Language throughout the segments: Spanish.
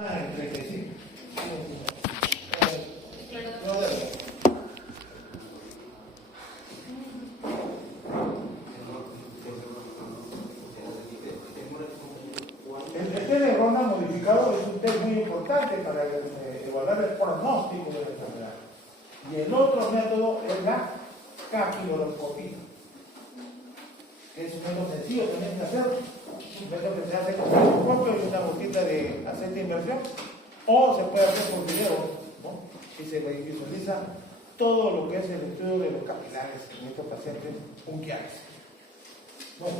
El 35. El test de ronda modificado es un test muy importante para evaluar el pronóstico de la enfermedad. Y el otro método es la capiloroscopía, que es un método sencillo también de hacerlo. Un método que se hace con un microscopio y una bolsita de aceite de inmersión, o se puede hacer por video, ¿no? Y se visualiza todo lo que es el estudio de los capilares en estos pacientes unquiales. Bueno,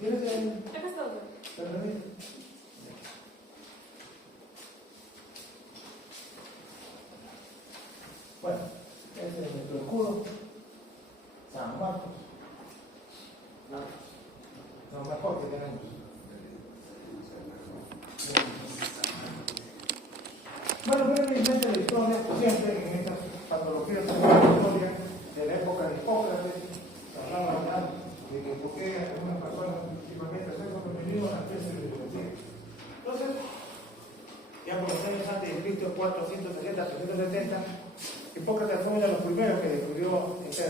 ¿tienes el...? Acá está otro. Bueno, ese es nuestro escudo. San Marcos. Lo mejor que tenemos. Bueno, brevemente la historia, siempre en estas patologías de la historia de la época de Hipócrates, se hablaba ya de que por qué algunas personas, principalmente sexo femenino, las piezas de biología. Entonces, ya por los años antes de Cristo, 460, 370, Hipócrates fue uno de los primeros que descubrió este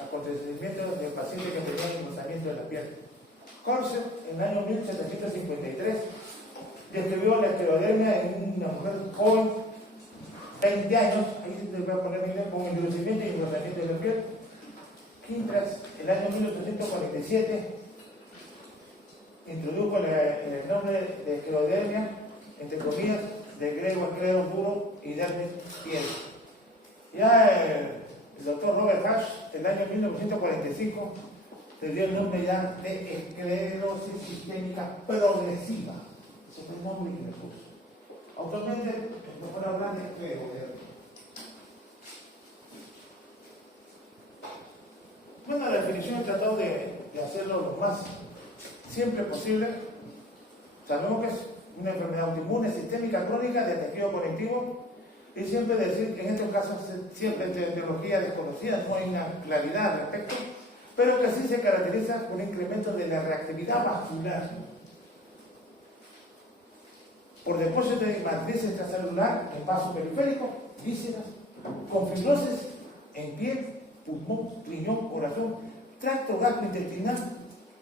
acontecimiento del paciente que tenía engrosamiento de la piel. Corset, en el año 1753, describió la esclerodermia en una mujer joven, 20 años, ahí les voy a poner mi con endurecimiento y engrosamiento de la piel. Quintras, en el año 1847, introdujo el nombre de esclerodermia, entre comillas, de griego esclero duro y dermis piel. Ya el doctor Robert Hash, en el año 1945, le dio el nombre ya de esclerosis sistémica progresiva. Ese fue el nombre que me puso. Actualmente, mejor hablar de esclerodermia. Bueno, la definición he tratado de hacerlo lo más simple posible. Sabemos que es una enfermedad autoinmune sistémica crónica de tejido conectivo, y siempre decir que en estos casos siempre es etiología desconocida, no hay una claridad al respecto, pero que sí se caracteriza por un incremento de la reactividad vascular por depósito de matriz extracelular en vaso periférico, vísceras, con fibrosis en piel, pulmón, riñón, corazón, tracto gastrointestinal,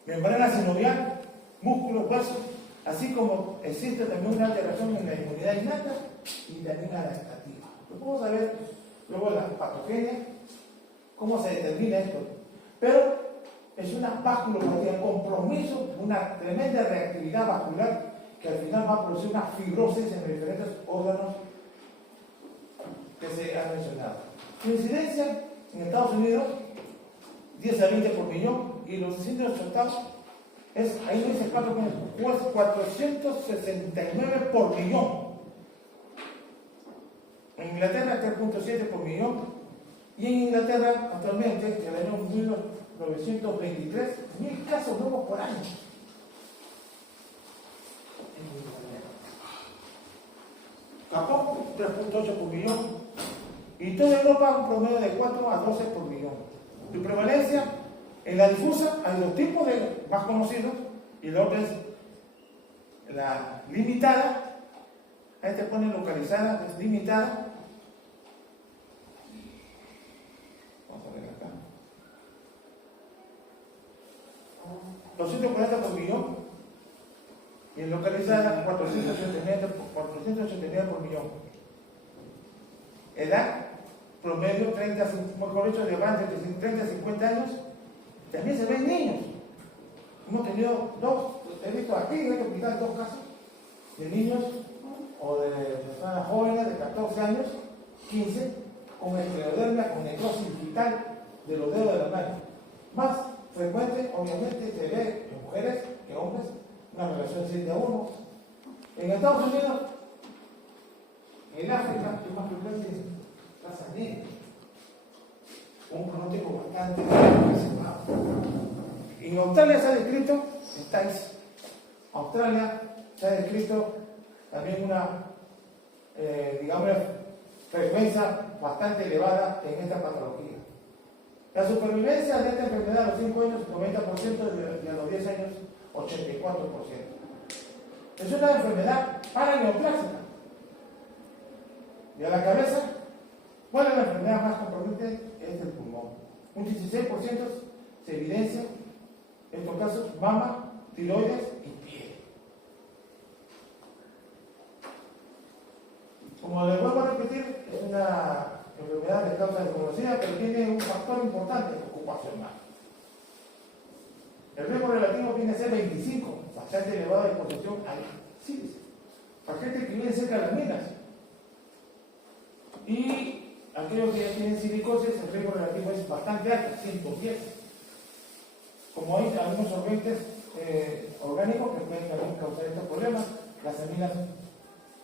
membrana sinovial, músculos, huesos, así como existe también una alteración en la inmunidad innata y también adaptativa. Vamos a ver luego la patogenia, cómo se determina esto. Pero es una vasculopatía, compromiso, una tremenda reactividad vascular que al final va a producir una fibrosis en los diferentes órganos que se han mencionado. Su incidencia en Estados Unidos, 10 a 20 por millón, y los síndromes tratados es, ahí no dice 469 por millón. En Inglaterra 3.7 por millón, y en Inglaterra actualmente, en el año 1923, 1000 casos nuevos por año. Japón 3.8 por millón, y toda Europa un promedio de 4 a 12 por millón. Su prevalencia en la difusa hay dos tipos de más conocidos, y la otra es la limitada. Ahí te pone localizada, es limitada. Vamos a ver acá. 240 por millón. Y en localizada, 489 por millón. Edad, promedio, 30, mejor dicho, de más de 30 a 50 años. También se ven niños. Hemos tenido he visto aquí, en este hospital, 2 casos de niños o de personas jóvenes de 14 años, 15, con esclerodermia, con necrosis vital de los dedos de la mano. Más frecuente, obviamente, se ve en mujeres que hombres, una relación 7-1. En Estados Unidos, en África, es más frecuente raza negra, con un pronóstico bastante reservado. En Australia se ha descrito, Australia se ha descrito también una, digamos, frecuencia bastante elevada en esta patología. La supervivencia de esta enfermedad a los 5 años, 90%, y a los 10 años, 84%. es una enfermedad paraneoplásica. Y a la cabeza, ¿cuál es la enfermedad más comprometida? Es el pulmón. Un 16% se evidencia, en estos casos, mama, tiroides y piel. Como les vuelvo a repetir, es una enfermedad de causa desconocida, pero tiene un factor importante, ocupacional. El riesgo relativo viene a ser 25, bastante elevado de exposición al sílice. Para gente que vive cerca de las minas. Y aquellos que ya tienen silicosis, el riesgo relativo es bastante alto, 110. Como hay algunos solventes orgánicos que pueden también causar estos problemas, las aminas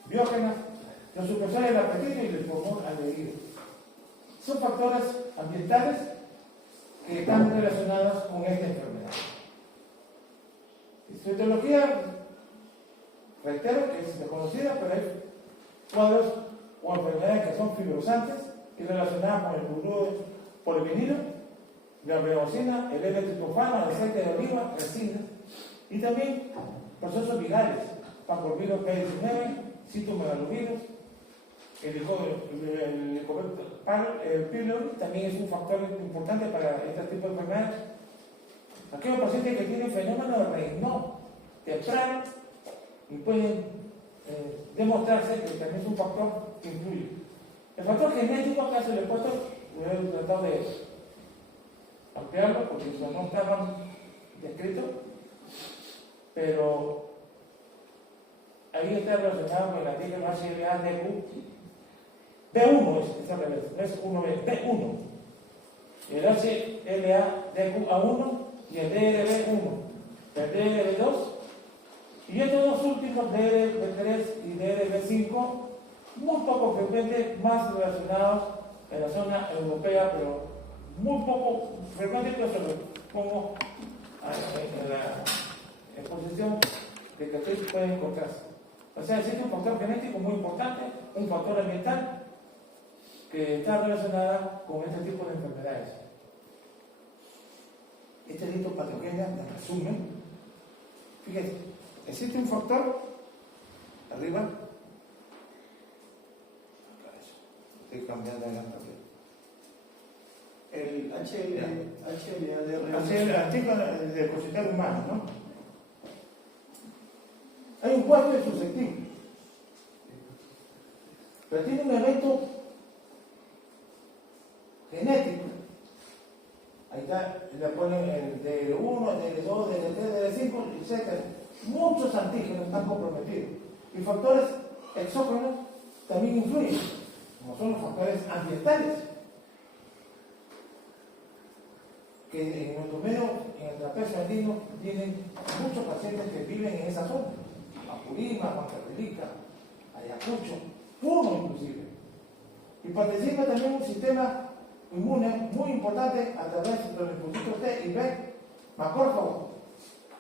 biógenas, los supresores del apetito y el pulmón adherido. Son factores ambientales que están relacionados con esta enfermedad. Su etiología, reitero, que es desconocida, pero hay cuadros o enfermedades que son fibrosantes y relacionadas con el cloruro polivinilo, la bleosina, el L-triptofano, el aceite de oliva, resina, y también procesos virales, parvovirus P19, citomegalovirus, el pylori también es un factor importante para este tipo de enfermedades. Aquellos pacientes que tienen fenómeno de Raynaud temprano y pueden demostrarse que también es un factor que influye. El factor genético, acá se le he puesto, voy a tratar de ampliarlo porque no estaba descrito, pero ahí está relacionado con el antígeno HLA-DQ. B1 es al revés, no es 1B, B1. El HLA-DQ-A1 y el DRB1, el DRB2, y estos dos últimos, DRB3 y DRB5, muy poco frecuentes, más relacionados en la zona europea, pero muy poco frecuentes, pero se lo pongo en la exposición de que ustedes pueden encontrarse. O sea, existe un factor genético muy importante, un factor ambiental que está relacionada con este tipo de enfermedades. Este listo patogenia, en resumen, fíjense, existe un factor, arriba, estoy cambiando la tabla. El HLA-DR. Así es el antígeno del depositar humano, ¿no? Hay un cuadro de susceptible, pero tiene un evento genético. Ahí está, le ponen el DL1, el DL2, el DL3, el DL5, etc. Muchos antígenos están comprometidos. Y factores exógenos también influyen, como son los factores ambientales. Que en nuestro medio, en el trapecio andino, tienen muchos pacientes que viven en esa zona. Apurima, Huancavelica, Ayacucho, Puno inclusive. Y participa también un sistema inmune muy importante a través de los linfocitos T y B, macrófagos,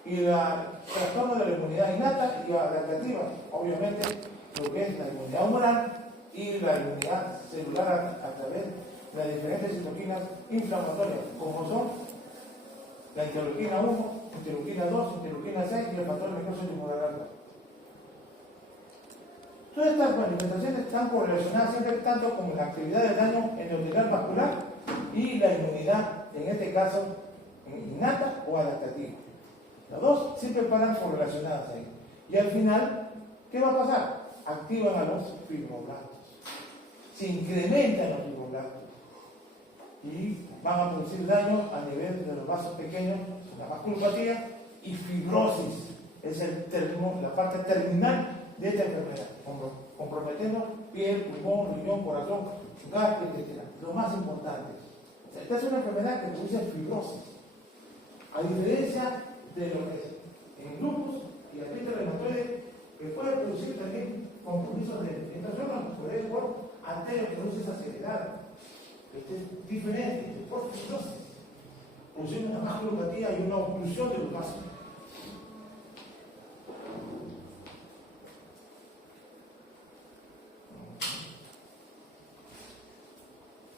y el trastorno de la inmunidad innata y adaptativa, obviamente lo que es la inmunidad humoral y la inmunidad celular a través de las diferentes citoquinas inflamatorias, como son la interleuquina 1, interleuquina 2, interleuquina 6 y el factor necrosis tumoral. Todas estas manifestaciones están correlacionadas siempre tanto con la actividad de daño endotelial vascular y la inmunidad, en este caso, innata o adaptativa. Las dos siempre paran correlacionadas ahí. Y al final, ¿qué va a pasar? Activan a los fibroblastos. Se incrementan los fibroblastos. Y van a producir daño a nivel de los vasos pequeños, la vasculopatía y fibrosis. Es la parte terminal de esta enfermedad, comprometiendo piel, pulmón, riñón, corazón, gastro, etc. Lo más importante. O sea, esta es una enfermedad que produce fibrosis. A diferencia de lo que es en lupus y artritis reumatoide, que puede producir también compromisos de estas zonas, por el cuerpo anterior que produce esa seriedad. Este es diferente, por fibrosis. Produce una vasculopatía y una oclusión de los vasos.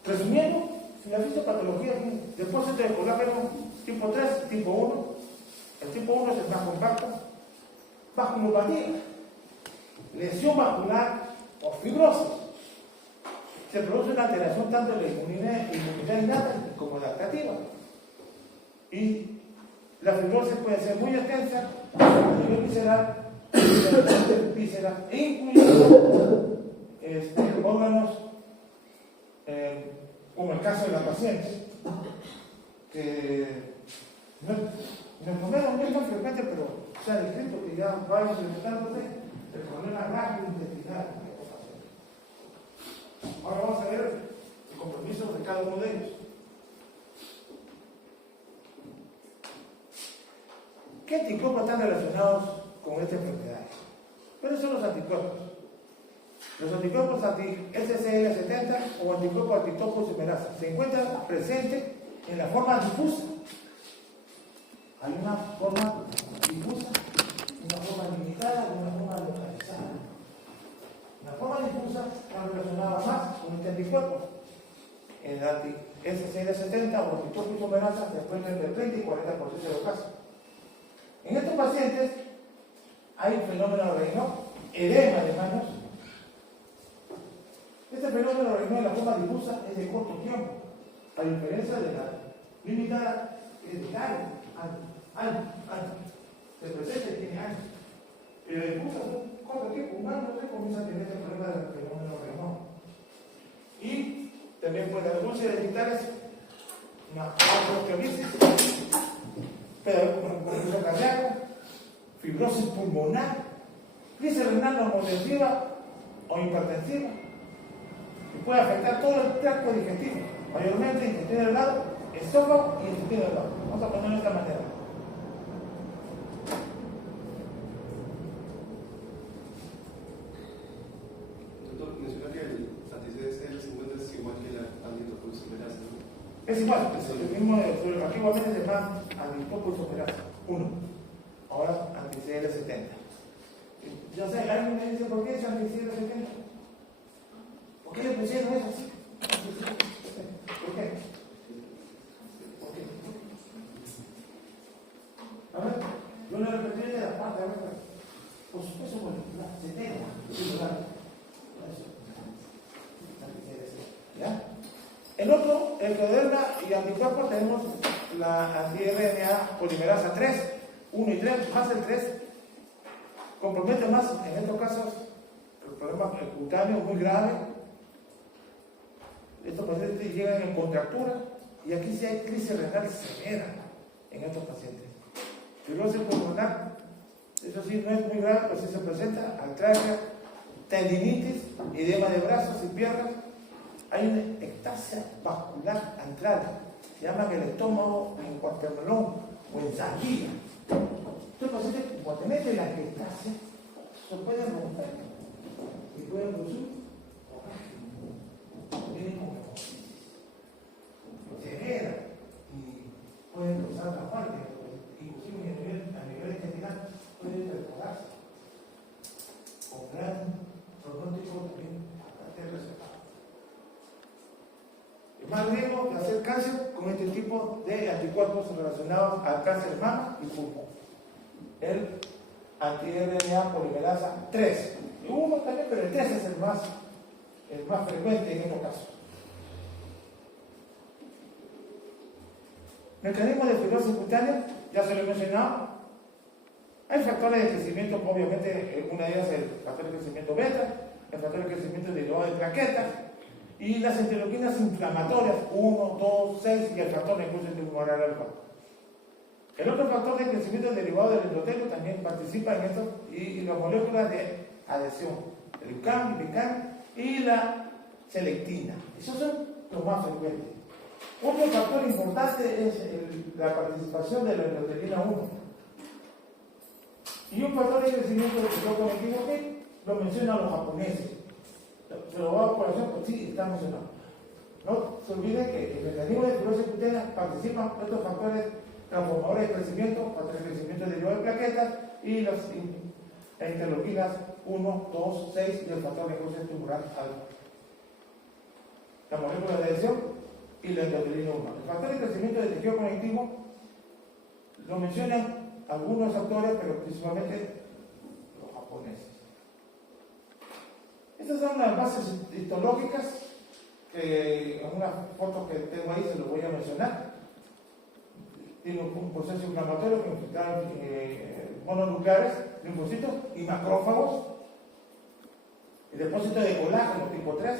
Resumiendo, la fisiopatología es un depósito de colágeno tipo 3, tipo 1. El tipo 1 es el más compacto. Vasculopatía. lesión vascular o fibrosis. Se produce una alteración tanto de la inmunidad innata como adaptativa. Y la fibrosis puede ser muy extensa a nivel visceral, e incluyendo órganos, como el caso de la paciente, que no es tan frecuente, pero se ha descrito que ya va implementándose el problema gastrointestinal de estos pacientes. Ahora vamos a ver el compromiso de cada uno de ellos. ¿Qué anticuerpos están relacionados con esta enfermedad? ¿Cuáles son los anticuerpos? Los anticuerpos anti-SCL70 o anticuerpos anti-topoisomerasa se encuentran presentes en la forma difusa. Hay una forma difusa, una forma limitada y una forma localizada. La forma difusa está relacionada más con este anticuerpo. El anti-SCL70 o anti-topoisomerasa se encuentra entre el 30 y 40% de los casos. En estos pacientes hay un fenómeno renal, edema de manos. Este fenómeno renal en la forma difusa es de corto tiempo, a diferencia de la limitada, que es de años. Se presenta y tiene años. Y la difusa es un corto tiempo, un año, se comienza a tener el problema del fenómeno renal. Y también puede haber úlceras digitales, una osteoartritis, pedagogía cardíaca, fibrosis pulmonar, crisis renal normotensiva o hipertensiva, que puede afectar todo el tracto digestivo, mayormente intestino delgado, esófago y intestino delgado. Vamos a ponerlo de esta manera. Doctor, menciona que el anti-SCL50 es igual que la anti-topoisomerasa, ¿no? Es igual, el mismo, antiguamente se llama anti-topoisomerasa 1, ahora anti-CL70. Yo sé, alguien me dice, ¿por qué es anti-CL70? ¿Por qué le pusieron eso así? ¿Por qué? ¿Por qué? A ver, yo le repetí de la parte, a ver, por supuesto, molecular, 70, ¿ya? En otro, ectoderma y anticuerpos, tenemos la anti-RNA polimerasa 3, 1 y 3, más el 3, compromete más, en estos casos, el problema cutáneo muy grave. Estos pacientes llegan en contractura y aquí sí hay crisis renal severa en estos pacientes. Fibrosis pulmonar, eso sí no es muy grave, pero sí se presenta artralgia, tendinitis, edema de brazos y piernas. Hay una ectasia vascular antral, se llama el estómago en cuartermelón o en sangría. Estos pacientes, cuando meten la ectasia, se pueden romper y pueden producir severa y pueden causar la muerte, inclusive a nivel intestinal pueden perforarse con gran pronóstico también bastante reservado. Es más riesgo de hacer cáncer con este tipo de anticuerpos relacionados al cáncer de mama y pulmón. El anti-RNA polimerasa 3. Y uno también, pero el 3 es el más frecuente en estos casos. Mecanismo de fibrosis cutánea, ya se lo he mencionado. Hay factores de crecimiento, obviamente, una de ellas es el factor de crecimiento beta, el factor de crecimiento derivado de plaquetas, y las interleuquinas inflamatorias 1, 2, 6 y el factor de necrosis tumoral alfa. El otro factor de crecimiento derivado del endotelio también participa en esto, y las moléculas de adhesión, el UCAM, el ICAM y la selectina. Esos son los más frecuentes. Otro factor importante es la participación de la endotelina 1. Y un factor de crecimiento del tejido conectivo que lo mencionan los japoneses. Se lo voy a por ejemplo, sí, está mencionado. No se olviden que el mecanismo de fibrosis cutánea participan estos factores transformadores de crecimiento, factores de crecimiento derivado de plaquetas y las interleuquinas 1, 2, 6 y el factor de necrosis tumoral alfa. La molécula de adhesión y la endotelina 1. El factor de crecimiento del tejido conectivo lo mencionan algunos autores, pero principalmente los japoneses. Estas son las bases histológicas, que en una foto que tengo ahí se lo voy a mencionar. Tiene un proceso inflamatorio que infecta mononucleares, linfocitos y macrófagos, el depósito de colágeno tipo 3,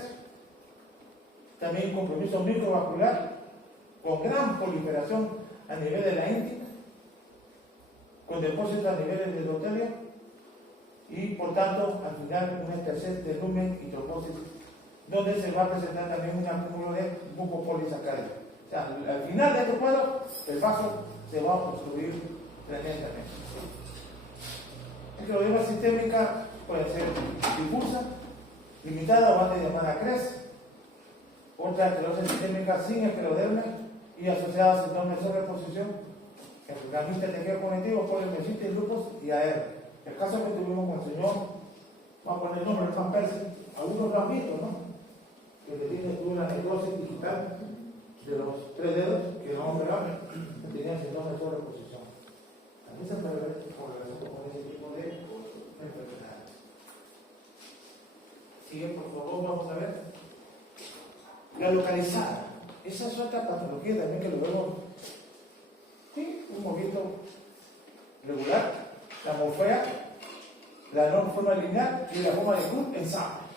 también un compromiso microvascular con gran proliferación a nivel de la íntima, con depósito a nivel del endotelio y por tanto al final una escasez de lumen y trombosis, donde se va a presentar también un acúmulo de mucopolisacáridos. O sea, al final de este cuadro el vaso se va a obstruir tremendamente. La escleroderma sistémica puede ser difusa, limitada o antes llamada CRES, otra esclerosis sistémica sin escleroderma y asociada a síndrome de sobreposición, enfermedad de tejido cognitivo, poliomielitis, lupus y AR. El caso que tuvimos con el señor, vamos a poner el nombre, Van Persie, algunos lo han visto, ¿no? Que tuvo una necrosis digital de los 3 dedos, que era hombre grande, que tenía síndrome de sobreposición. También se puede ver correlación con ese tipo de enfermedades. Sigue, por favor, vamos a ver. La localizada. Esa es otra patología también que lo vemos. Sí, un movimiento regular, la morfea, la no forma lineal y la forma de cruz en sable.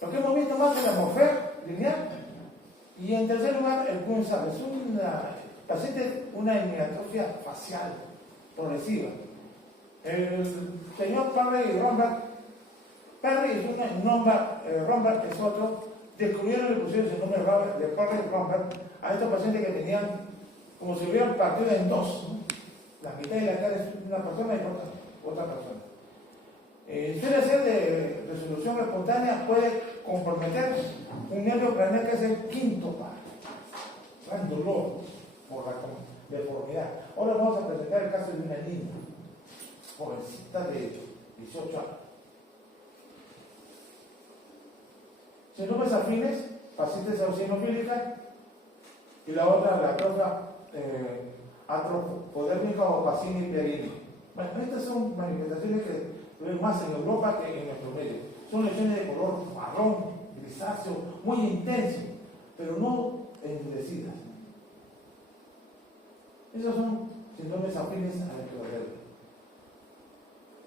Lo que hemos visto más es la morfea lineal y en tercer lugar el cruz en sable. Es una paciente, una hemiatrofia facial progresiva. El señor Perry y Romberg, Perry es una, Romberg es otro, descubrieron y le pusieron el nombre de Perry y Romberg a estos pacientes que tenían como si hubieran partido en dos, ¿no? La mitad de la cara es una persona y otra persona. Suele ser de resolución espontánea, puede comprometer un nervio craneal que es el quinto par. Gran dolor por la deformidad. Ahora vamos a presentar el caso de una niña, jovencita de 18 años. Síndromes afines, pacientes eosinofílica, y la otra, la atrofia atropodérmica o Pacini Perini. Bueno, estas son manifestaciones que ven más en Europa que en nuestro medio. Son lesiones de color marrón, grisáceo, muy intenso, pero no endurecidas. Esos son síndromes afines a la escleroderma.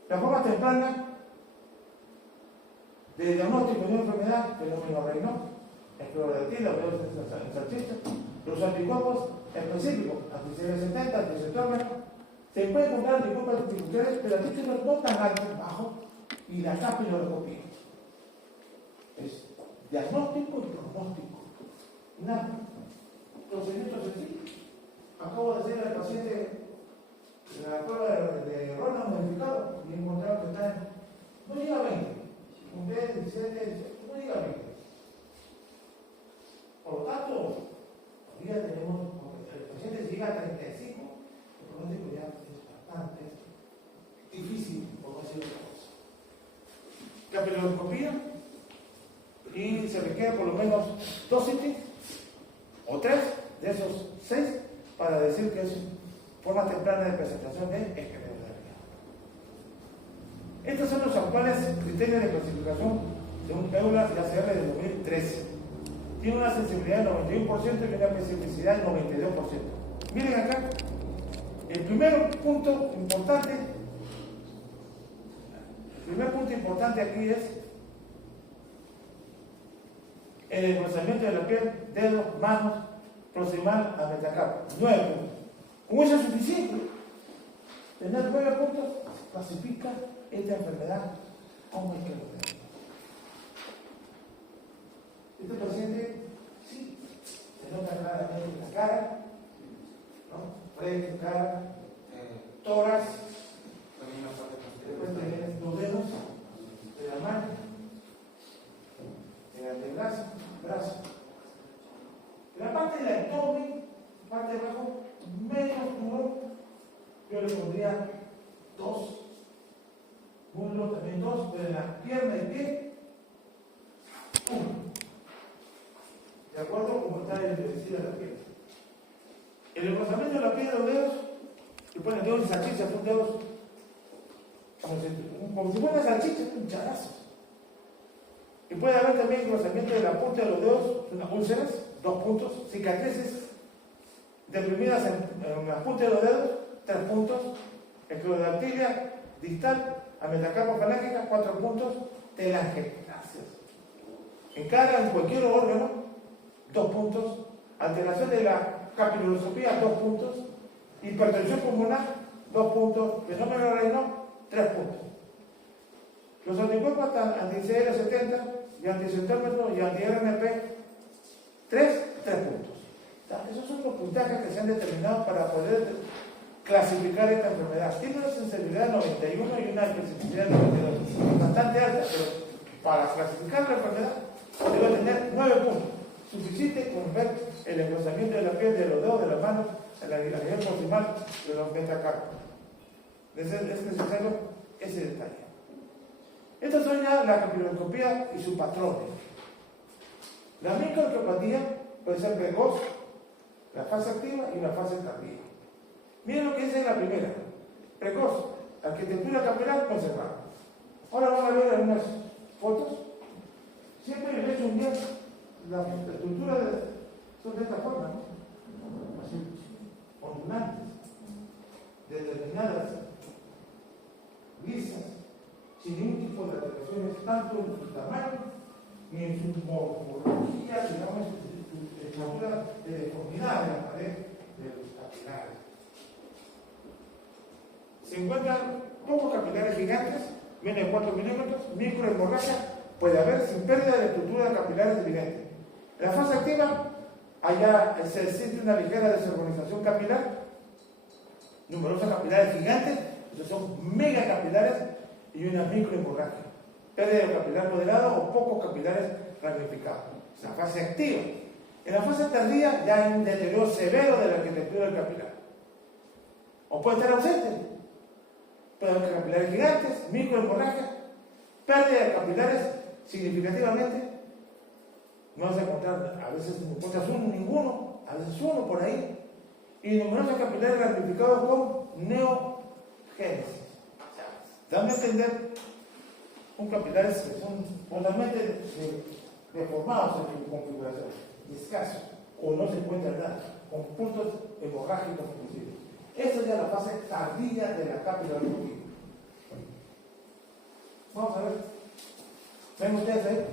La forma temprana de diagnóstico de una enfermedad, fenómeno Raynaud, escleroderma, lo vemos en salchicha, los anticuerpos específicos, anti-CD70, anti-cetómero, se puede encontrar anticuerpos artificiales, pero antígenos no tan altos, bajos, y la capiloroscopía. Es diagnóstico y pronóstico. Nada. Procedimiento sencillo. Acabo de hacer al paciente la prueba de Ronald modificado y encontrado que está en, no llega a 20, un D, 17, no llega a 20. Por lo tanto, todavía tenemos, el paciente llega a 35, el pronóstico ya es bastante difícil, por no decir otra cosa. Capiloroscopía, y se requiere por lo menos 2 CT o 3 de esos 6 para decir que es forma temprana de presentación de esclerodermia. Estos son los actuales criterios de clasificación de un EULAR y ACR de 2013. Tiene una sensibilidad del 91% y una especificidad del 92%. Miren acá, el primer punto importante aquí es el desplazamiento de la piel, dedos, manos, proximal a metacarpo. 9 puntos. Con eso es suficiente. Tener 9 puntos clasifica esta enfermedad como esclerodermia. Este paciente, sí, se nota claramente en la cara, ¿no? Frente, cara, tórax, después tenemos los dedos de la mano, el antebrazo, brazo. En la parte del abdomen, parte de abajo, menos tumor, yo le pondría 2. Muslo también 2, pero en la pierna y pie, 1. ¿De acuerdo? Como está el envejecido de la piel. El desplazamiento de la piel de los dedos, se ponen dedos y salchichas, son dedos como si fuera una salchicha, un charazo. Y puede haber también engrosamiento de la punta de los dedos, unas úlceras, 2 puntos, cicatrices deprimidas en la punta de los dedos, 3 puntos, esclerodactilia distal a metacarpa falángica, 4 puntos, telangiectasias. En cara, en cualquier órgano, 2 puntos, alteración de la capiloscopía, 2 puntos, hipertensión pulmonar, 2 puntos, fenómeno renal, 3 puntos. Los anticuerpos anti-CL70 y anticentómetro y anti-RNP, 3 puntos. Esos son los puntajes que se han determinado para poder clasificar esta enfermedad. Tiene una sensibilidad de 91 y una especificidad de 92, bastante alta, pero para clasificar la enfermedad debe tener 9 puntos. Suficiente con ver el engrosamiento de la piel, de los dedos, de las manos, en la nivel proximal de los metacarpos. Es necesario ese detalle. Estas son ya la capiloscopía y sus patrones. La microarqueopatía puede ser precoz, la fase activa y la fase tardía. Miren lo que dice la primera. Precoz, arquitectura capilar conservada. Ahora van a ver algunas fotos. Siempre les he hecho un día la estructura son de esta forma, ¿no? Así, ondulantes, determinadas, lisas, sin ningún tipo de alteraciones, tanto en su tamaño ni en su morfología, digamos, su estructura de deformidad de la pared de los capilares. Se encuentran pocos capilares gigantes, menos de 4 milímetros, microhemorragia puede haber sin pérdida de estructura capilares evidente. En la fase activa, allá se siente una ligera desorganización capilar, numerosos capilares gigantes, esos son megacapilares, y una microhemorragia. Pérdida de capilar moderado o pocos capilares ramificados. Es la fase activa. En la fase tardía ya hay un deterioro severo de la arquitectura del capilar. O puede estar ausente. Puede haber capilares gigantes, microhemorragia, pérdida de capilares significativamente. No vas a encontrar, a veces encuentras ninguno, a veces uno por ahí. Y numerosos capilares ramificados con neogénesis. Dame a entender un capilares que son totalmente deformados en su configuración, escasos, o no se encuentra nada, con puntos hemorrágicos inclusive. Esa es ya la fase tardía de la capilaroscopía. Vamos a ver. ¿Ven ustedes ahí?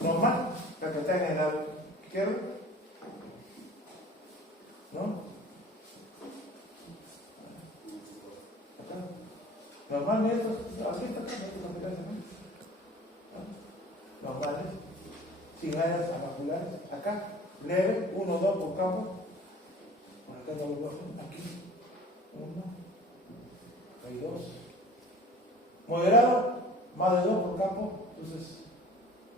Normal, la que está en el lado izquierdo. ¿No? Normalmente, así está normales, sin áreas avasculares, acá, leve, 1 o 2 por campo, por acá no lo aquí, 1, hay 2, moderado, más de 2 por campo, entonces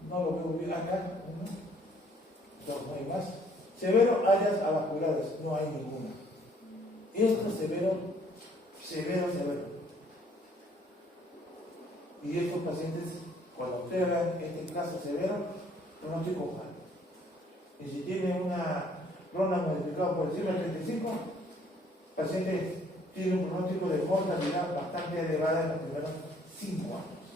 no lo veo bien, acá, 1, 2, no hay más, severo, áreas avasculares, no hay ninguna, esto es severo. Y estos pacientes, cuando ustedes vean este caso severo, pronóstico mal. Y si tiene una ronda modificada por encima del 35, el paciente tiene un pronóstico de mortalidad bastante elevada en los primeros 5 años.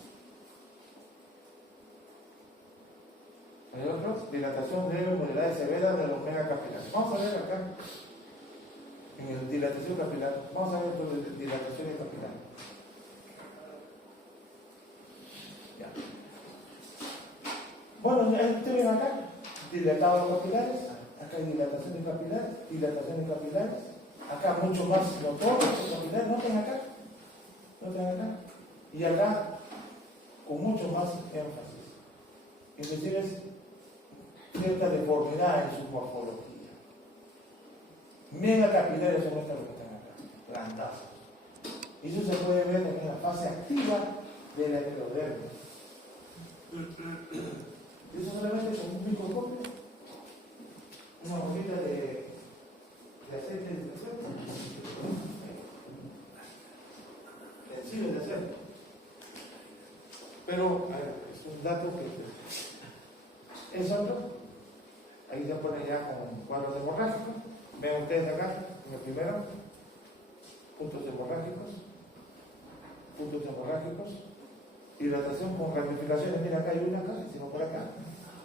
Hay otros, dilatación leve, moderada y severa de los megacapilares. Vamos a ver acá, en el dilatación capilar, vamos a ver sobre dilataciones capilares. Ya. Bueno, ustedes ven acá, dilatados capilares, acá hay dilataciones capilares, acá mucho más notorios capilares, noten acá, y acá con mucho más énfasis. Es decir, es cierta deformidad en su morfología. Megacapilares son estas que están acá, plantados. Y eso se puede ver en la fase activa de la ectodermis. Y eso solamente con un microscopio, una bolita de aceite de acero, sencillo de hacer. Pero es un dato que es otro. Ahí se pone ya con cuadros hemorrágicos. Ven ustedes acá, en el primero, puntos hemorrágicos, dilatación con ramificaciones. Mira, acá hay una acá, si no por acá,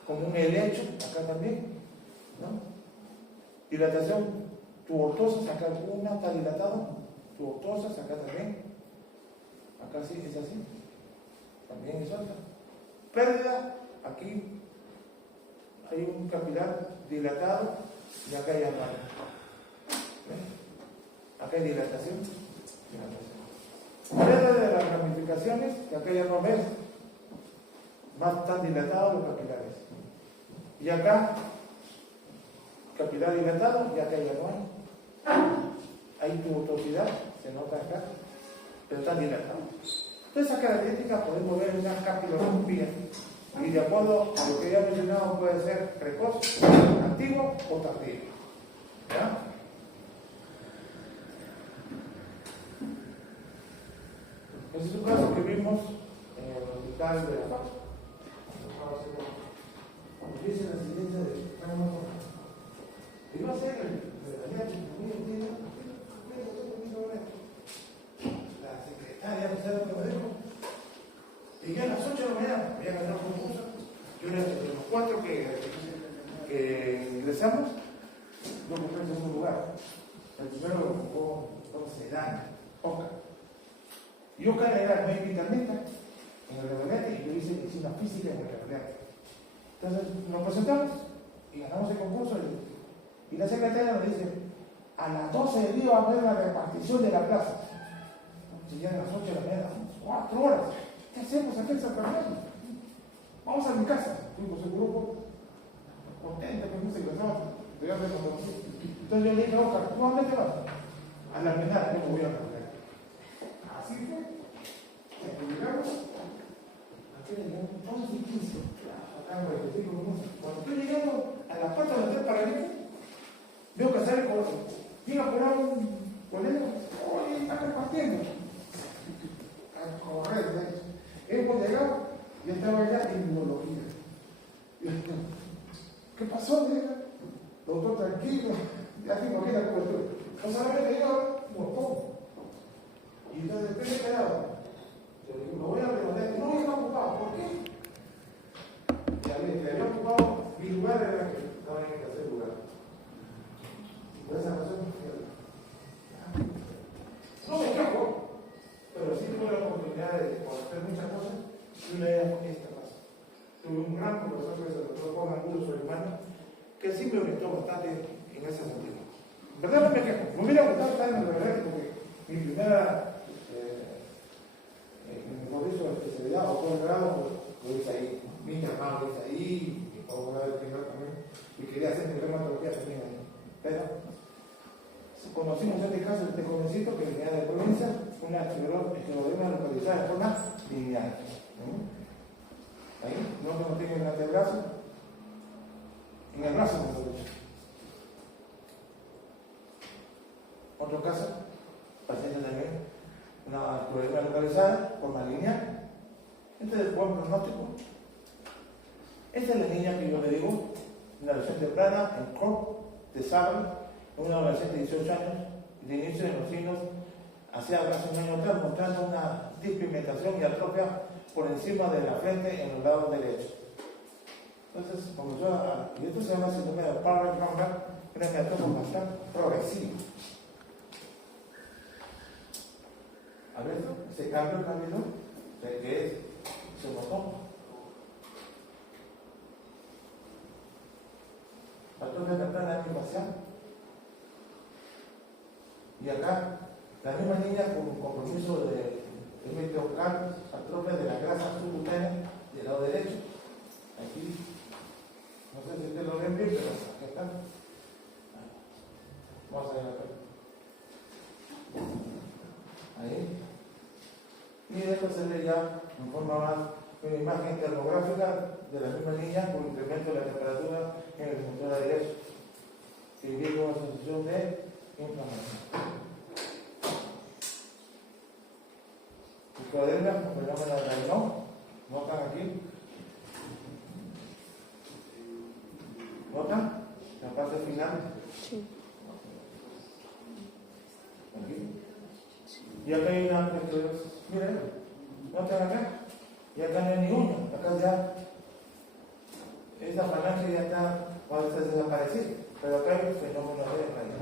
como un helecho, acá también, ¿no? Dilatación tubertosa, acá una está dilatada, tubertosa, acá también, acá sí, es así, también es otra. Pérdida, aquí hay un capilar dilatado y acá hay amargo. Acá hay dilatación. Pérdida de las ramificaciones, que acá ya no ves, más están dilatados los capilares. Y acá, capilar dilatado, y acá ya no hay. Hay tubertosidad, se nota acá, pero están dilatados. Entonces, esa característica podemos ver una capiloscopía. Y de acuerdo a lo que ya he mencionado, puede ser precoz, antiguo o tardío. ¿Ya? Ese es un caso que vimos en el hospital de La Paz. Dice la siguiente de y no sé, la secretaria, no sé lo que me dijo. Y ya a las 8 de la mañana, voy a ganar un concurso. Yo de los 4 que ingresamos, no compré en segundo lugar. El primero lo ocupó, Sedán, Oca. Y Oca era médico internista en el gabinete y yo hice medicina física en el gabinete. Entonces nos presentamos y ganamos el concurso. Y la secretaria nos dice: a las 12 del día va a haber la repartición de la plaza. Si ya a las 8 de la mañana, 4 horas. ¿Qué hacemos aquí en San Fernando? Vamos a mi casa. Fuimos el grupo, contentos, que no se ingresaba. Entonces yo le dije: Oscar, ¿tú a dónde te vas? A la menada, yo me voy a la. Así fue. Llegamos. Aquí le llegamos 11:15. Cuando estoy llegando a la puerta de hotel Paraguay, veo que sale con llega por ahí un colega. Oye, está compartiendo. A correr, hemos llegado y estaba allá en inmunología. ¿Qué pasó, nena? Doctor, tranquilo, ya tengo aquí la cobertura. No solamente yo, como. Y entonces, después me he quedado. Yo digo: me voy a preguntar. No, yo estaba ocupado. ¿Por qué? Ya me había ocupado mi lugar, era que estaba en el tercer lugar. Y por esa razón, no me quejo, pero sí tuve la oportunidad de conocer muchas cosas. Y una de ellas fue esta cosa. Tuve un gran profesor que es el doctor Juan Angulo, su hermano, que sí me orientó bastante en ese sentido. En verdad no me quejo. Me hubiera gustado estar en el regreso porque mi primera mejor especialidad o posgrado lo hice ahí. Mi hermano lo hice ahí, mi posgrado de primero también, y quería hacer mi reumatología también ahí. Pero conocimos este caso, este jovencito que venía de provincia, una escleroderma localizada de forma lineal. Ahí, no que no tiene en el antebrazo, en el brazo mejor dicho. Otro caso, paciente también, una escleroderma localizada, forma lineal. Este es buen pronóstico. Esta es la niña que yo le digo, una adolescente temprana, en CROP, de sábado, una adolescente de 18 años, de inicio de los signos, hace un año atrás, mostrando una despigmentación y atrofia por encima de la frente en el lado derecho. Entonces comenzó y esto se llama síndrome de Parker-Lambert, una metamorfosis progresiva. ¿Ha visto? Ese cambio camino, que es, se notó. Atrofia temprana facial. Y acá, la misma niña con compromiso de meteocal, atrofia de la grasa subcutánea del lado derecho. Aquí, no sé si ustedes lo ven bien, pero aquí está. Vamos a ver acá. Ahí. Y esto se ve ya en forma más, una imagen termográfica de la misma niña con incremento de la temperatura en el cinturón derecho. Que viene una sensación de inflamación. Escleroderma con fenómeno de Raynaud, ¿notan aquí? ¿Notan? La parte final. Sí. Aquí. Y acá hay una esclerosis. Miren, ¿notan acá? Y acá no hay ni uña, acá ya esta falange ya está, va a estar desaparecida, pero acá hay un fenómeno de raíz.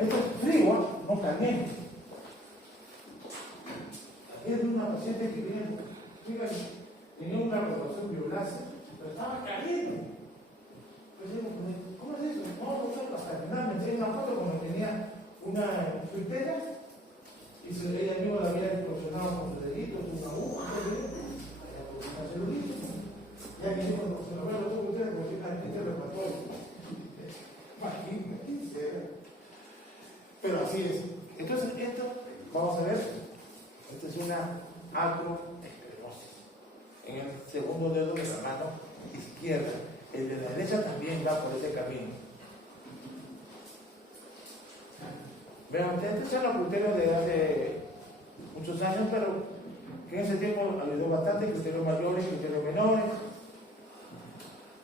Esto es frío, no caliente. Es una paciente que viene, fíjate, tenía una rotación violácea, pero estaba caliente. Pues digo, ¿cómo es eso? No, doctor, hasta el final me enseñó una foto cuando tenía una fritera y ella misma la había explosionado con sus deditos, una aguja, una celulita. Ya que dijo, se lo veo a los ojos ustedes, como si alguien se lo mató. Imagínate, pero así es. Entonces, esto, vamos a ver, esta es una acroesclerosis. En el segundo dedo de la mano izquierda. El de la derecha también va por ese camino. Vean ustedes, estos son los criterios de hace muchos años, pero que en ese tiempo ayudó bastante, criterios mayores, criterios menores,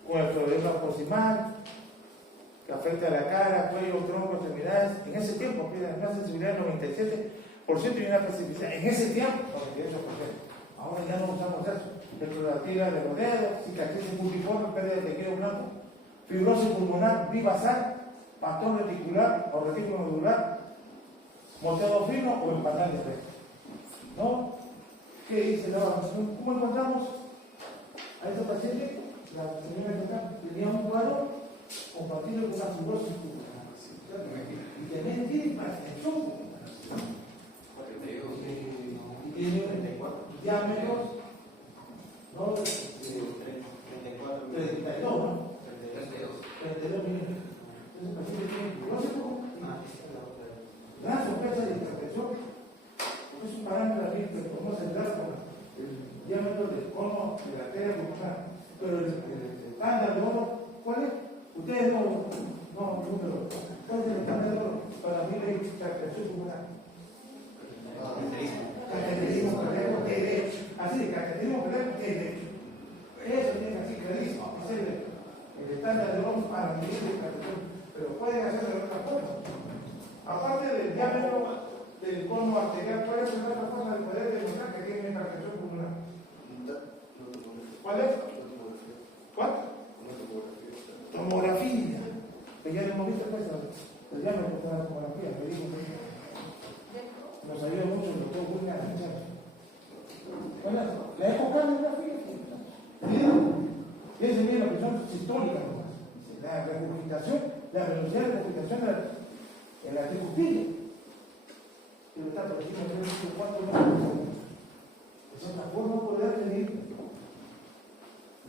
con el problema proximal, que afecta a la cara, cuello, tronco, extremidades. En ese tiempo, una sensibilidad del 97% y una especificidad. En ese tiempo, 98%. Ahora ya no usamos eso. Retroactiva de los dedos, cicatrices multiformes, pérdida de tejido blanco, fibrosis pulmonar, bivasal, bastón reticular o retículo nodular, moteado fino o empanal de pecho. ¿No? ¿Qué dice la evaluación? ¿Cómo encontramos a esta paciente? La señora que acá tenía un cuadro compatible con una fibrosis pulmonar. Y tenía tiras en su y tiene diámetros, ¿no? 32, ¿no? 32 milímetros. Entonces, el paciente tiene fibrosis pulmonar. Gran sorpresa de intervención. Es un parámetro también que podemos entrar con el diámetro del cono de la arteria pulmonar. Pero el estándar de oro, ¿cuál es? Ustedes no, pero ¿cuál es el estándar de oro para mí la hipertensión pulmonar? Cateterismo cardíaco TD. Así, cateterismo cardíaco TD. Eso tiene así clarísimo. Es el estándar de oro para medir la hipertensión. Pero pueden hacerlo de otra forma. Aparte del diámetro del cono arterial, ¿cuál es la otra forma de poder demostrar que tiene hipertensión pulmonar? ¿Cuál es? ¿Cuál? Tomografía. Que ya hemos visto pues, el diámetro de la tomografía. Me dijo que nos ayuda mucho el doctor William. Bueno, la ecocardiografía. Fíjense bien lo que son sistólicas. La regurgitación, la velocidad de regurgitación en la tricupilla. Pero está por encima de 4 metros. Esa es la forma de poder medir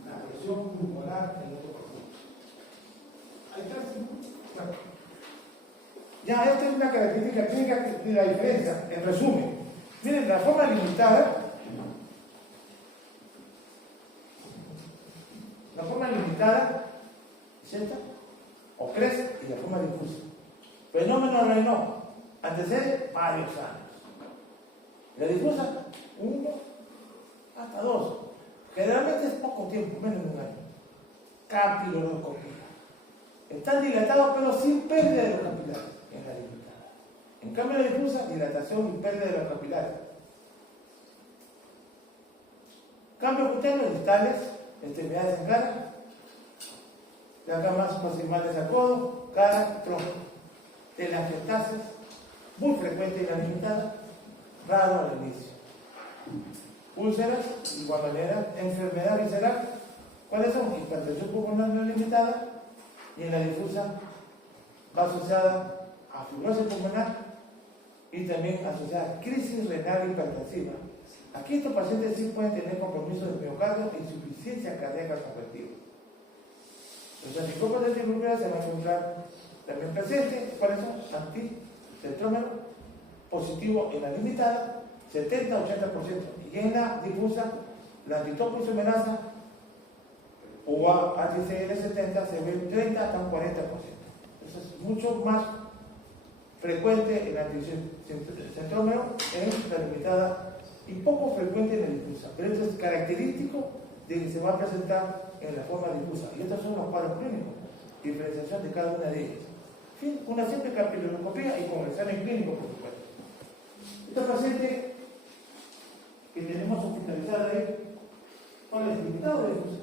la presión pulmonar en otro paciente. Ahí está. Bueno. Ya, esta es una característica clínica de la diferencia. En resumen, miren, la forma limitada. La forma limitada es esta, o crece, y la forma difusa. Fenómeno Raynaud antecede varios años. La difusa, 1 hasta 2. Generalmente es poco tiempo, menos de un año. Capiloroscopía. Están dilatados, pero sin pérdida de los capilares en la limitada. En cambio, la difusa, dilatación y pérdida de los capilares. Cambios cutáneos distales, extremidades en cara, de acá más proximales a codo, cara, tronco. Telangiectasis, muy frecuente en la limitada, raro al inicio. Úlceras, igual manera, enfermedad visceral. ¿Cuáles son? Hipertensión pulmonar en la limitada y en la difusa va asociada a fibrosis pulmonar y también asociada a crisis renal hipertensiva. Aquí estos pacientes sí pueden tener compromiso de miocardio e insuficiencia cardíaca convertida. Los anticuerpos de antiglútea se van a encontrar también presentes. ¿Cuáles son? Anticentrómero positivo en la limitada, 70-80%. Y en la difusa, la antitopoisomerasa o ATCL70 se ve 30 hasta un 40%. Eso es mucho más frecuente en la anticentrómero en la limitada y poco frecuente en la difusa. Pero eso es característico de que se va a presentar en la forma difusa. Y estos son los cuadros clínicos, diferenciación de cada una de ellas. ¿Sí? Una simple capiloroscopía y con examen clínico, por supuesto. Esta paciente que tenemos hospitalizada ahí, ¿cuál es el limitado de difusa?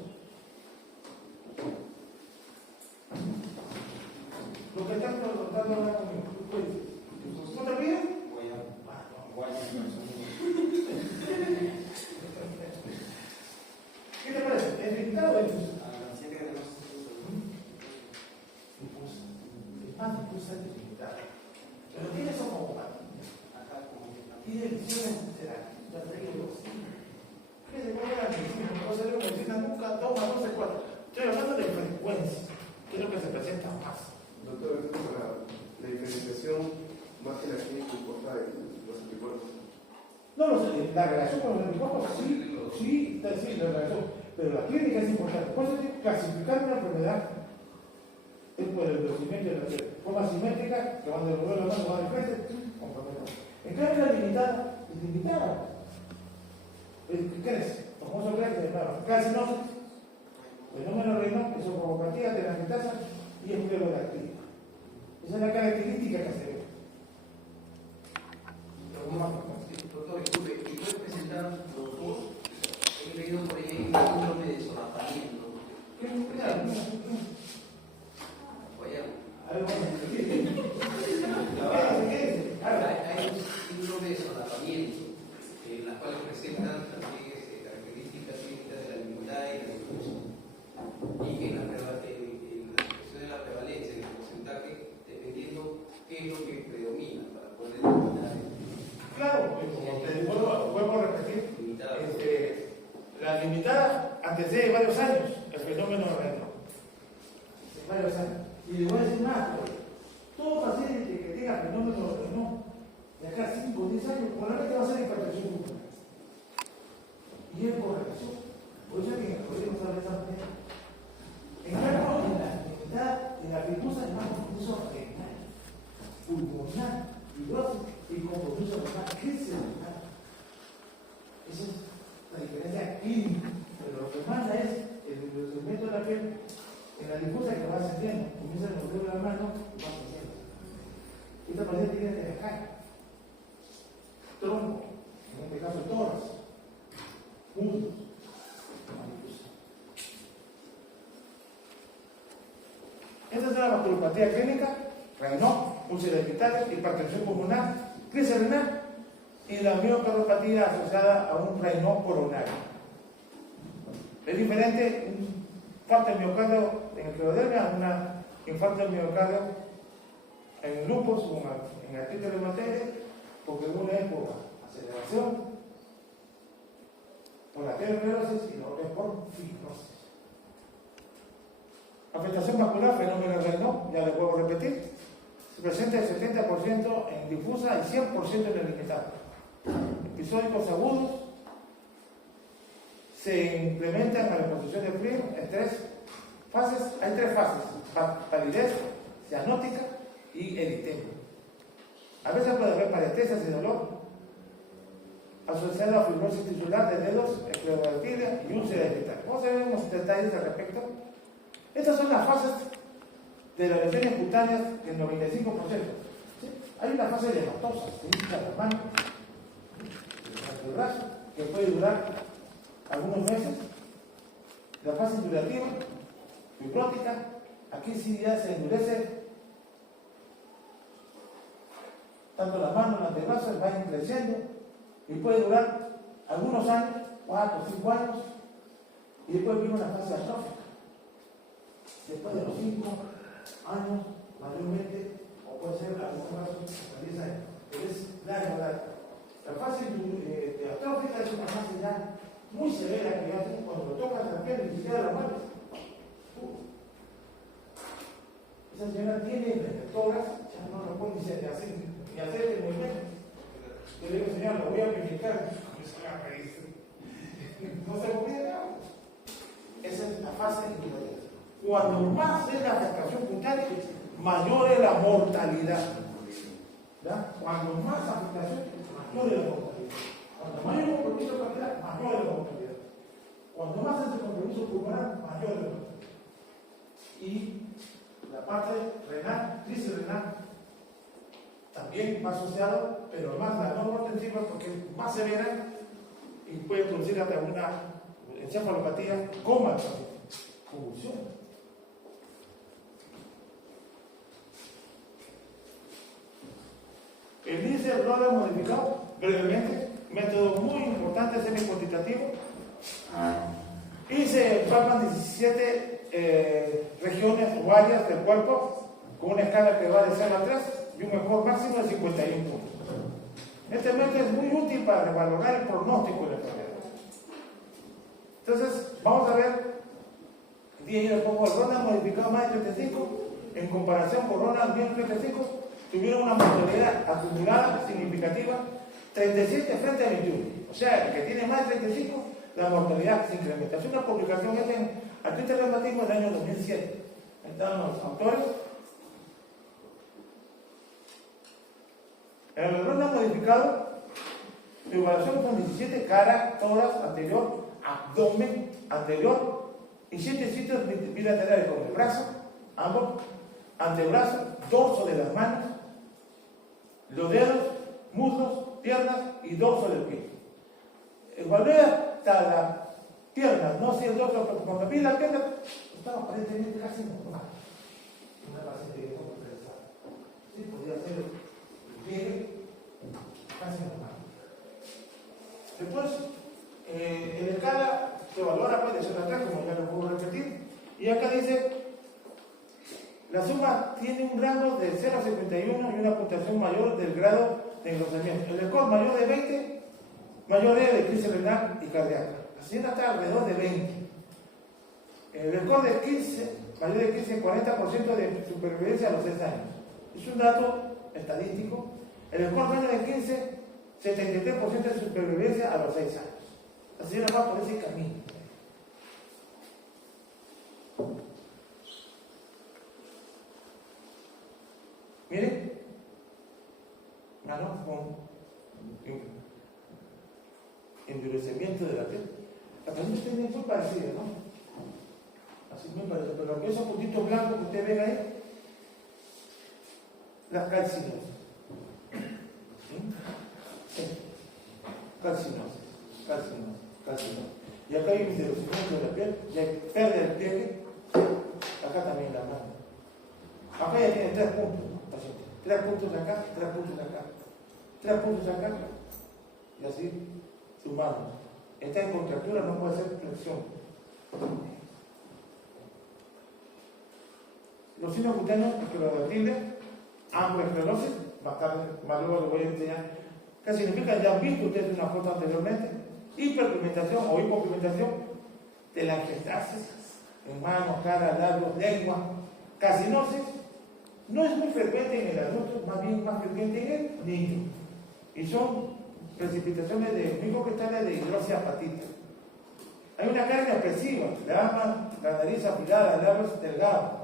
es lo que se presenta más. Doctor, entonces la diferenciación más que la clínica importa de los anticuerpos. No, la relación con los anticuerpos sí, la relación, pero la clínica es importante. Por eso hay que clasificar una enfermedad es por el crecimiento de la piel. Forma simétrica, que van de los dos lados, van de frente, en cambio la limitada es limitada. ¿Qué crece? Famoso crece, calcinosis, fenómeno renal, esofagopatía, telangiectasia y esclerodermia. Esa es la característica que se ve. Doctor, disculpe, ¿y puede presentar los dos? He leído por ahí un síndrome de solapamiento. ¿Qué es? Hay un síndrome de solapamiento, en las cuales presentan también características clínicas de la inmunidad y la difusión. Y que en la cuestión de la prevalencia, en el porcentaje, dependiendo qué es lo que predomina para poder determinar. Claro, vuelvo a repetir, la limitada antecede varios años el fenómeno renal. Varios años. Y le voy a decir más, todo paciente que tenga fenómeno renal de acá 5 o 10 años, probablemente va a ser hipertensión pulmonar. Y es por relación. Por eso es que en el colegio no sabe esa manera. En cambio, en la limitada, en la difusa es más compromiso renal, pulmonar, fibrosis y compromiso renal. ¿Qué es el renal? Esa es la diferencia clínica. Pero lo que manda es el endurecimiento de la piel. En la difusa que va ascendiendo, comienza a mover la mano y va ascendiendo. Esta paciente tiene que dejar tronco, en este caso tórax, muslos, la difusa. Esta es la vasculopatía clínica, renal, úlcera epitalia, hipertensión pulmonar, crisis renal y la miocardopatía asociada a un renal coronario. Es diferente un infarto de miocardio en esclerodermia a un infarto de miocardio en lupus o en artritis reumatoide, porque una es por aceleración, por aterosclerosis y la otra es por fibrosis. Afectación vascular, fenómeno renal, ya les vuelvo a repetir, se presenta el 70% en difusa y 100% en el limitado. Episódicos agudos se implementan a la exposición de frío en 3 fases. Hay 3 fases: palidez, cianótica y eritema. A veces puede haber parestesias y dolor asociado a fibrosis tisular de dedos, esclerodermia y úlcera epitalia. Vamos a ver unos detalles al respecto. Estas son las fases de las lesiones cutáneas del 95%. ¿Sí? Hay una fase de hematosa, que indica la mano, el brazo, que puede durar algunos meses. La fase indurativa, fibrótica, aquí sí ya se endurece tanto la mano, el antebrazo, vayan creciendo y puede durar algunos años, 4 o 5 años, y después viene una fase atrófica. Después de los 5 años, mayormente, o puede ser algunos casos hasta 10 años, pero es larga. La fase atrófica es una fase ya muy severa que ya cuando lo tocas la piel ni siquiera la mueves. Esa señora tiene receptoras, ya no lo puede ni hacer el movimiento. Yo le digo, señora, lo voy a amplificar. No se puede. Esa es la fase indurativa. Cuando más es la afectación cutánea, mayor es la mortalidad. ¿Ya? Cuando más afectación, mayor es la mortalidad. Cuando más hay un compromiso capilar, mayor es la mortalidad. Cuando más es el compromiso pulmonar, mayor es la mortalidad. Y la parte renal, crisis renal, también va asociado, pero más la no hipertensiva porque es más severa y puede producir hasta una encefalopatía, coma, convulsión. El índice lo hemos modificado brevemente, método muy importante, semi-cuantitativo. Y se palpan 17 regiones o áreas del cuerpo con una escala que va de 0 a 3 y un mejor máximo de 51 puntos. Este método es muy útil para valorar el pronóstico de la enfermedad. Entonces, vamos a ver Y yo le pongo el Ronald modificado más de 35, en comparación con Ronald menos 35, tuvieron una mortalidad acumulada significativa 37 frente a 21. O sea, el que tiene más de 35, la mortalidad se incrementa. Es una publicación hecha en Artista Reumatismo del año 2007. Ahí están los autores. En el Ronald modificado, la evaluación son 17 cara, tórax, anterior, abdomen, anterior, y 7 sitios bilaterales con el brazo, ambos, antebrazo, dorso de las manos, los dedos, muslos, piernas y dorso del pie. Evalué hasta las piernas, no si el dorso, porque cuando vi la pierna, estaba aparentemente casi normal. Una paciente que estaba interesada. Sí, podía ser el pie casi normal. Después, el escala se evaluará pues, de 0 a 3, como ya lo puedo repetir. Y acá dice, la suma tiene un rango de 0 a 51 y una puntuación mayor del grado de engrosamiento. El score mayor de 20, mayor de crisis renal y cardíaca. La señora está alrededor de 20. El score de 15, mayor de 15, 40% de supervivencia a los 6 años. Es un dato estadístico. El score menos de 15, 73% de supervivencia a los 6 años. La señora va por ese camino. Miren, mano con endurecimiento de la piel. La paciente tiene muy parecida, ¿no? Así muy parecida, pero esos puntitos blancos que ustedes ven ahí, las calcinosis. Sí. Calcinosis. Y acá hay un endurecimiento de la piel, y hay pérdida del pliegue, acá también la mano. Acá ya tiene 3 puntos, paciente. 3 puntos acá, 3 puntos acá, 3 puntos acá, y así sumamos. Esta en contractura no puede ser flexión. Los signos cutáneos esclerodermia, amboesclerosis, más luego les voy a enseñar qué significa. Ya han visto ustedes una foto anteriormente. Hiperpigmentación o hipopigmentación de la angiostasis en manos, cara, labios, lengua. Calcinosis no es muy frecuente en el adulto, más bien más frecuente en el niño. Y son precipitaciones de microcristales de hidroxiapatita. Hay una carga expresiva, la nariz afilada, labios delgados.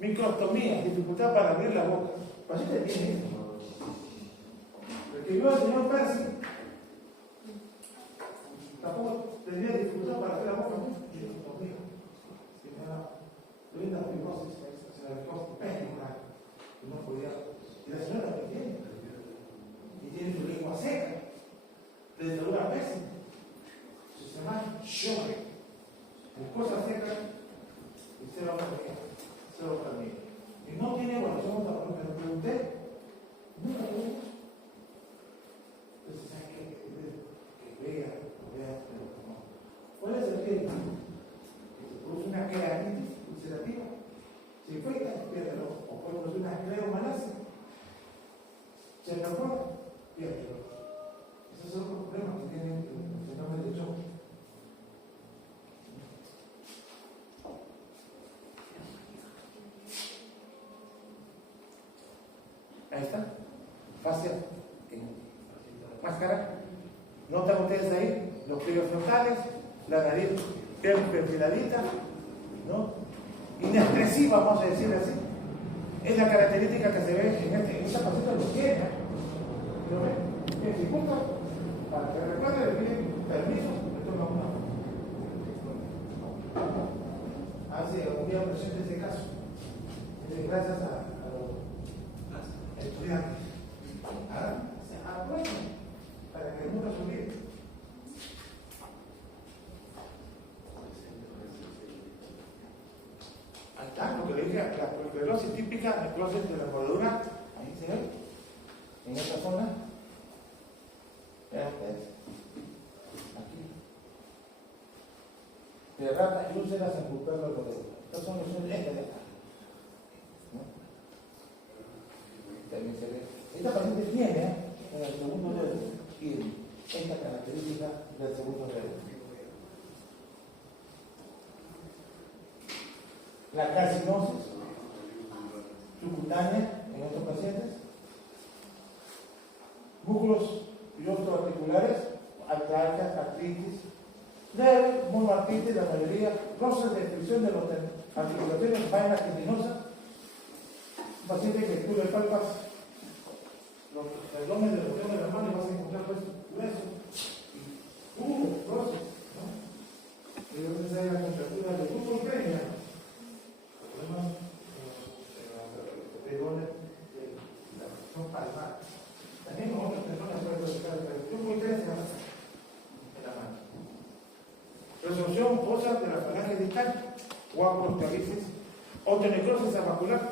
Microstomía, dificultad para abrir la boca. El paciente tiene eso. Porque yo al señor Percy tampoco tendría dificultad para abrir la boca. Microstomía. Linda fibrosis, se la dejó pésima. No podía. Y la señora que tiene. Y tiene su lengua seca. Dentadura pésima. Se llama shock. Mucosa seca y se va a comer. Y no tiene evaluación, me lo pregunté, nunca lo vimos. Entonces hay que vea, pero no. Puede ser que se produce una queratitis ulcerativa, se infecta, pierde el ojo, o puede producir una escleromalacia, se perfora, pierde el ojo. Esos son los problemas que tienen los fenómenos de choque. Ahí está, fascia en máscara. Notan ustedes ahí los pliegues frontales, la nariz perfiladita, ¿no? Inexpresiva, vamos a decir así. Es la característica que se ve en esta paciente lo tiene. ¿Lo ven? Bien, si justo, para que recuerden, le piden permiso, le toma una. Hace un día presente ese caso. Gracias a estudiantes. Bueno, para que el mundo se olvide. Ahí está, lo que le dije, la esclerosis típica, el closet de la mordedura, ahí se ve, en esta zona. Vean ustedes, aquí. De rata y úlceras en pulpero de mordedura. Estos son los lentes de acá. También se ve. Esta paciente tiene en el segundo dedo y esta característica del segundo dedo. la carcinosis subcutánea en estos pacientes, músculos y articulares, artralgias, artritis, leve, monoartritis, la mayoría, roces de expresión de las articulaciones, vainas tendinosas, un paciente que tú le palpas los redones de los dedos de la mano y vas a encontrar pues hueso y roces, ¿no? Y entonces hay la contractura de grupo y premia, problemas en los redones de la región palmar. También con otras personas pueden provocar el grupo y premia en la mano. Resolución ósea de la falange discal o acrosteolisis o necrosis abacular,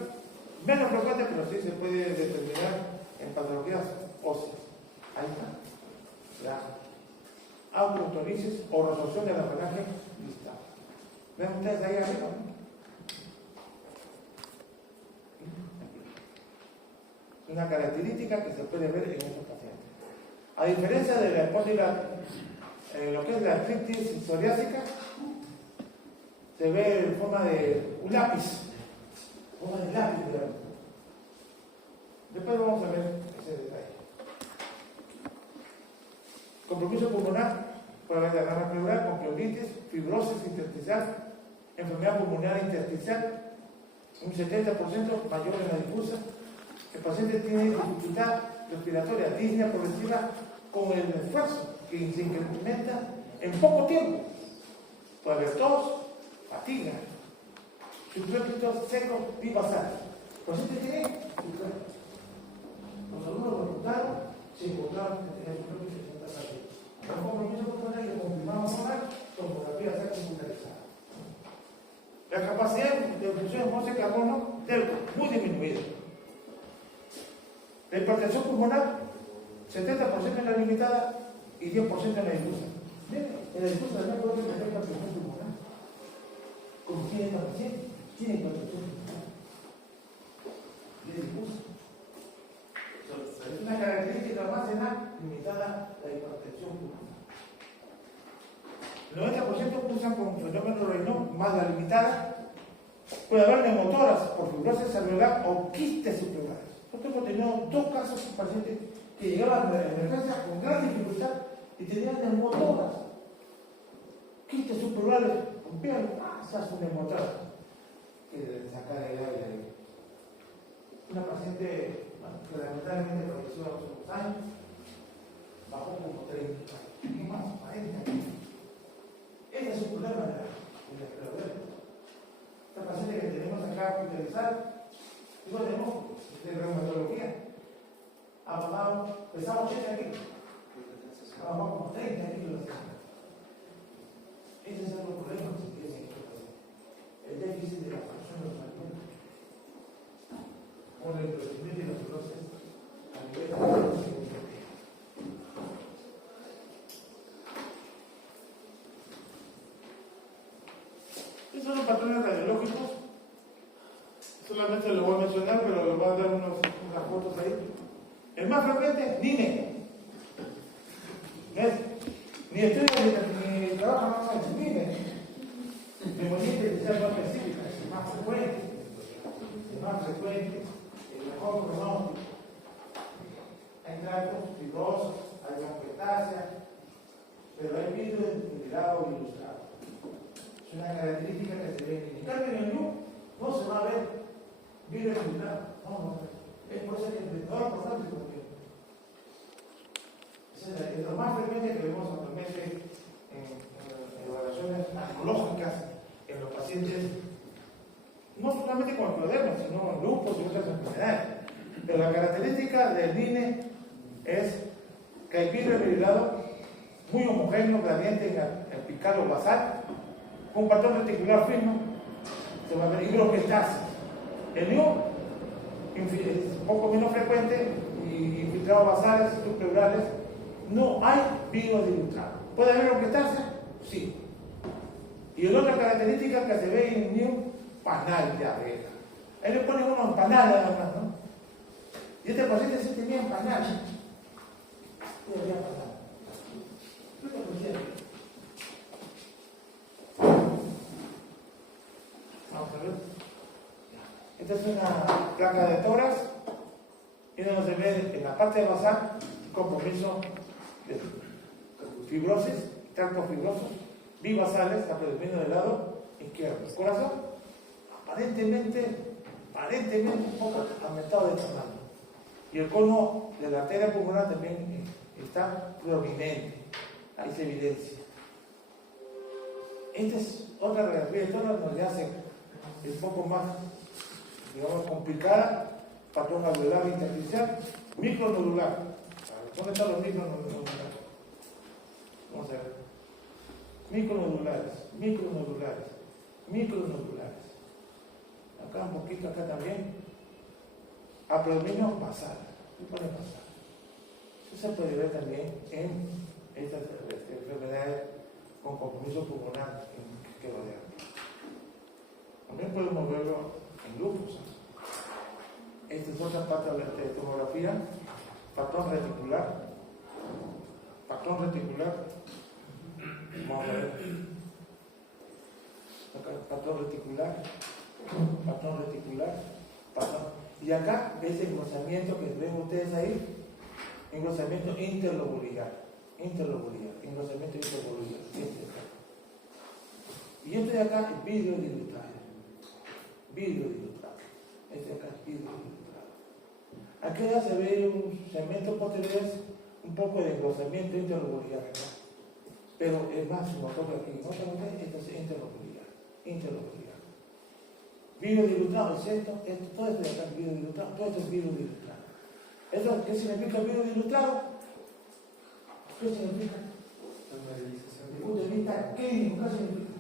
menos frecuente, pero sí se puede determinar en patologías óseas. Ahí está. La acrosteolisis o resolución de la falange discal. ¿Ven ustedes ahí arriba? Es una característica que se puede ver en estos pacientes. A diferencia de la espondila, lo que es la artritis psoriásica, se ve en forma de un lápiz, digamos. Después vamos a ver ese detalle. Compromiso pulmonar, puede haber derrame pleural con pleuritis, fibrosis intersticial, enfermedad pulmonar intersticial, un 70% mayor en la difusa. El paciente tiene dificultad respiratoria, disnea progresiva con el esfuerzo, que se incrementa en poco tiempo. Puede haber tos, fatiga, supréptitos secos y basales. El paciente tiene supréptitos. Los alumnos lo preguntaron, se encontraron que tenía supréptitos y basales. Con compromiso pulmonar y lo confirmamos con la tomografía computarizada. La capacidad de obtención de monóxido de carbono muy disminuida. La hipertensión pulmonar, 70% en la limitada y 10% en la difusa. Miren, en la difusa también puede tener hipertensión pulmonar. Como tiene esta paciente, tiene hipertensión pulmonar. Tiene difusa. Es una característica más en la limitada la hipertensión pulmonar. El 90% cursan con fenómeno Raynaud más la limitada. Puede haber neumotoras por fibrosis alveolar o quistes subpleurales. Nosotros hemos tenido 2 casos de pacientes que llegaban a la emergencia con gran dificultad y tenían neumotoras. Quistes subpleurales, rompían, se hace una neumotora. Que le sacar el aire ahí. Una paciente, que lamentablemente falleció hace unos años, bajó como 30, ¿qué más? 40 kilos. Ese es un problema de la escleroderma. Esta paciente que tenemos acá hospitalizada, digo, tenemos de reumatología, pesaba 80 kilos, bajó como 30 kilos. Ese es otro problema que se tiene en esta paciente. El déficit de la función de los alimentos. Con el procedimiento y los procesos a nivel de la estos son los patrones radiológicos. Solamente lo voy a mencionar, pero les voy a dar unas fotos ahí. El más frecuente, NINE. ¿Ves? Ni estudia ni trabaja más en NINE. Neumonía intersticial no específica, es el más frecuente. El mejor pronóstico. Hay tractos fibrosos, hay bronquiectasia, pero hay virus integrado o ilustrado. Es una característica que se ve. En cambio, en el NIU no se va a ver virus ilustrado. No. Es por eso que el mejor pronóstico. Es lo más frecuente que vemos actualmente en evaluaciones oncológicas en los pacientes, no solamente con escleroderma, sino en lupus y otras enfermedades. Pero la característica del NINE es que hay virus revelado muy homogéneo, gradiente en el picado basal, con un patrón reticular fino, se va a ver hidroquestasis. El NIU es un poco menos frecuente y infiltrados basales, subpleurales. No hay virus infiltrado. ¿Puede haber orquestasia? Sí. Y la otra característica que se ve en el NIU, panal de arena. Ahí le ponen uno en panal nada más, ¿no? Y este paciente sí tenía panal. ¿Qué había pasado? ¿Qué te pusieron? Vamos a ver. Esta es una placa de tórax y donde se ve en la parte basal compromiso de fibrosis, tracto fibroso, bibasales, está predominando del lado izquierdo. El corazón, aparentemente un poco aumentado de tamaño. Y el cono de la arteria pulmonar también está prominente, ahí se evidencia. Esta es otra radiografía de tórax, nos hace un poco más, digamos, complicada, patrón alveolar intersticial, micronodular. ¿Dónde están los micronodulares? Vamos a ver. Micronodulares. Acá un poquito, acá también. A predominio basal. ¿Qué pone basal? Eso se puede ver también en estas enfermedades con compromiso pulmonar que rodean. También podemos verlo en lupus. Esta es otra parte de tomografía. Patrón reticular. Vamos a ver. Acá, patrón reticular. Y acá ese engrosamiento que ven ustedes ahí, engrosamiento interlobular. Y este de acá es vidrio dilutado. Este de acá es vidrio dilutado. Aquí ya se ve un segmento posterior, un poco de engrosamiento interlobular acá. Pero es máximo, toca aquí. ¿No se ve? Esto es interlobular. Vidrio dilutado, el centro, todo esto de acá es vidrio dilutado, todo esto es vidrio dilutado. ¿Eso qué significa vidrio dilutado? ¿Qué significa? Desde el punto de vista clínico, ¿qué significa?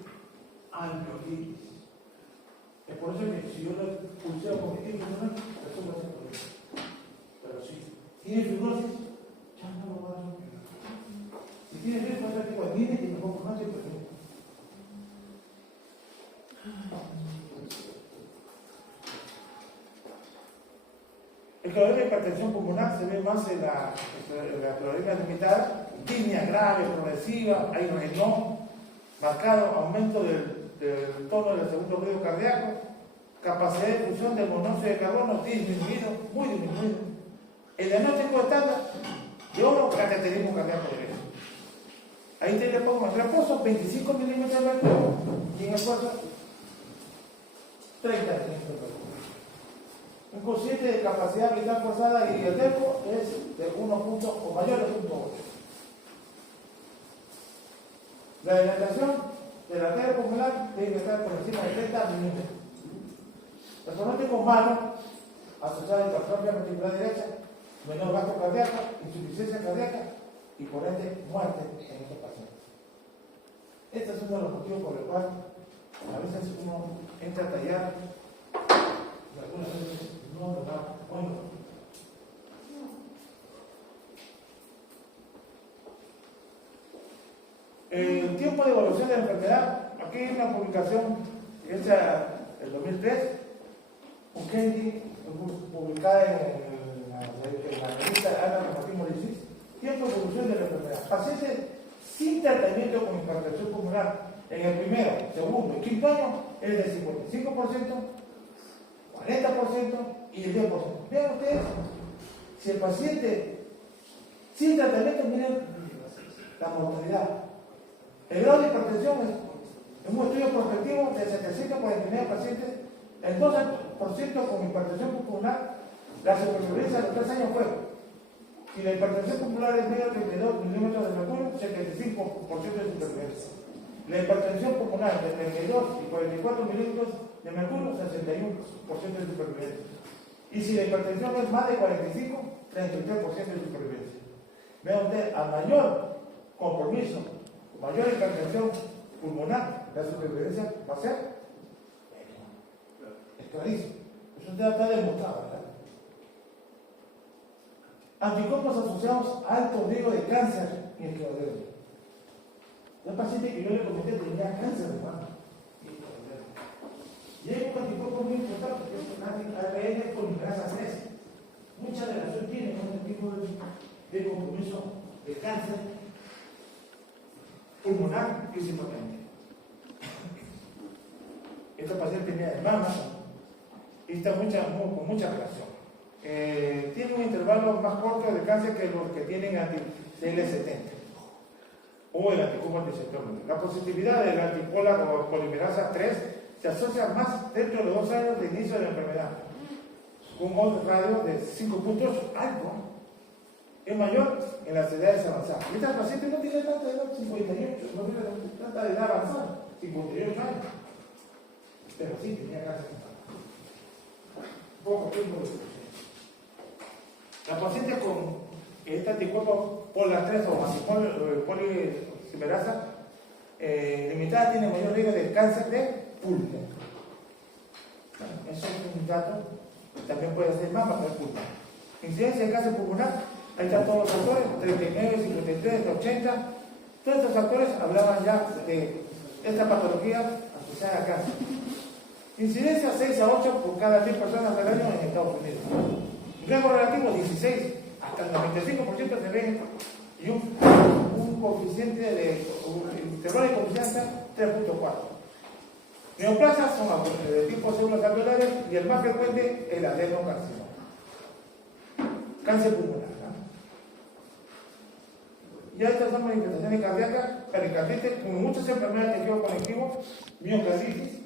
Angiolitis. Es por eso que si yo le pulseo con mi tiempo, eso va a ser por eso. Pero si tiene fibrosis, ya no lo va a hacer. Si tiene fibrosis, va a ser tipo de niña y me pongo más y perfecto. El cadáver de hipertensión pulmonar se ve más en la cloreemia limitada, línea grave, progresiva, hay renón, marcado aumento del tono del segundo ruido cardíaco, capacidad de fusión del monóxido de carbono disminuido, muy disminuido. El diagnóstico estándar de oro, cateterismo cardíaco derecho. Ahí te le pongo en reposo 25 milímetros de mercurio y en esfuerzo 30 milímetros de mercurio. Un cociente de capacidad vital forzada y el tempo es de 1 punto o mayor de 0.8. La dilatación de la arteria pulmonar tiene que estar por encima de 30 milímetros. El pronóstico malo, asociado a hipertrofia ventricular derecha, menor gasto cardíaco, insuficiencia cardíaca y por ende muerte en estos pacientes. Este es uno de los motivos por el cual a veces uno entra a tallar y algunas veces no lo da bueno. El tiempo de evolución de la enfermedad, aquí hay una publicación hecha en el 2003, Kennedy, publicada en la revista Annals of Hematology, tiempo de evolución de la enfermedad. Pacientes sin tratamiento con hipertensión pulmonar en el primero, segundo y quinto año es del 55%, 40% y el 10%. Vean ustedes, si el paciente sin tratamiento, miren la mortalidad. El grado de hipertensión es un estudio prospectivo de 749 pacientes, el 12% con hipertensión pulmonar, la supervivencia a los 3 años fue. Si la hipertensión pulmonar es medio 32 milímetros de mercurio, 75% de supervivencia. La hipertensión pulmonar de 32 y 44 milímetros de mercurio, 61% de supervivencia. Y si la hipertensión es más de 45, 33% de supervivencia. Vean ustedes, a mayor compromiso, mayor hipertensión pulmonar, la supervivencia va a ser menor. Es clarísimo. Eso está demostrado, ¿verdad? Anticuerpos asociados a alto riesgo de cáncer y esclerodermia. Un paciente que yo le comenté tenía cáncer de mama y hay un anticuerpo muy importante que es un ARN polimerasa 3. Mucha relación tiene con este tipo de compromiso de cáncer pulmonar y simpático. Esta paciente tenía de mama y está con mucha relación. Tiene un intervalo más corto de cáncer que los que tienen anti-CL70 o el anticuerpo anticetómico. La positividad del antipolar o polimerasa 3 se asocia más dentro de 2 años de inicio de la enfermedad, con un radio de 5 puntos alto. Es mayor en las edades avanzadas. Esta paciente no tiene tanta edad, 58, no tiene tanta edad avanzada, 58 años. Pero sí tenía cáncer. Poco tiempo de solución. La paciente con este anticuerpo polar 3 o polimerasa limitada tiene mayor riesgo de cáncer de pulmón. Eso es un dato. También puede ser mama, pero es pulmón. Incidencia de cáncer pulmonar. Ahí están todos los factores, 39, 53, 80. Todos estos factores hablaban ya de esta patología asociada a cáncer. Incidencia 6 a 8 por cada 10 personas al año en Estados Unidos. Riesgo relativo 16, hasta el 95% se ve, y un coeficiente de intervalo de confianza 3.4. Neoplasias son de tipo células alveolares y el más frecuente el adenocarcinoma. Cáncer pulmonar. Ya estas son manifestaciones cardíacas, pericarditis, con muchas enfermedades de tejido conectivo, miocarditis,